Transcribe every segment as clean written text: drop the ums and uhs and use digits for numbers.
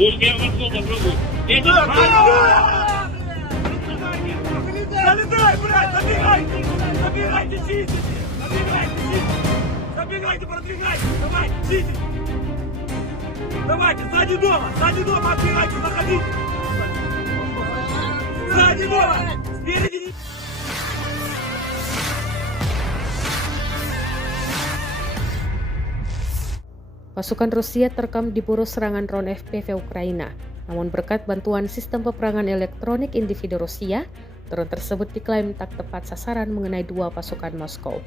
Успех Москву, попробуй. Залетай, брат, забегайте! Забегайте, чистите! Забегайте, чистите! Забегайте, продвигайте! Давайте, чистите! Давайте, сзади дома отбирайте, заходите! Сзади дома! Спереди не... Pasukan Rusia terekam diburu serangan drone FPV Ukraina. Namun berkat bantuan sistem peperangan elektronik individu Rusia, drone tersebut diklaim tak tepat sasaran mengenai dua pasukan Moskow.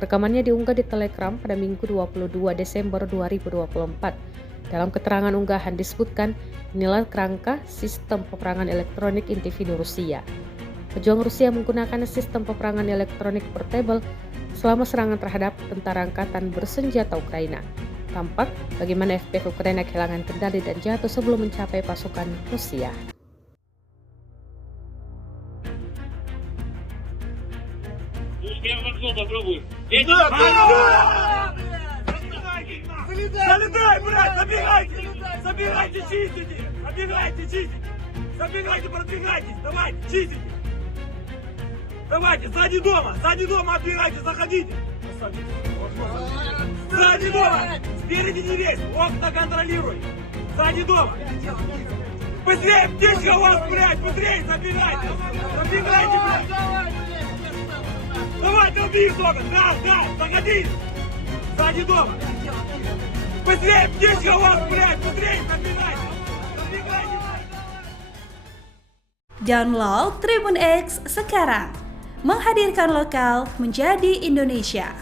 Rekamannya diunggah di Telegram pada Minggu 22 Desember 2024. Dalam keterangan unggahan disebutkan, inilah kerangka sistem peperangan elektronik individu Rusia. Pejuang Rusia menggunakan sistem peperangan elektronik portable selama serangan terhadap tentara angkatan bersenjata Ukraina. Tampak bagaimana FPV Ukraina kehilangan kendali dan jatuh sebelum mencapai pasukan Rusia. Успех Москву, попробуй. Залетай, брат, забегайте! Забегайте, чистите! Забегайте, чистите! Забегайте, продвигайтесь! Давайте, чистите! Давайте, сзади дома отбирайте, заходите! Сзади дома! Спереди не лезь! Окна контролируй! Сзади дома! Быстрее, птичка у вас, блядь! Быстрее, забегайте! Забегайте, блядь! Давай, долби их только! Да, заходи! Сзади дома! Быстрее, птичка у вас, блядь! Быстрее, забегайте! Забегайте, блядь! Download Tribun X sekarang, menghadirkan lokal menjadi Indonesia.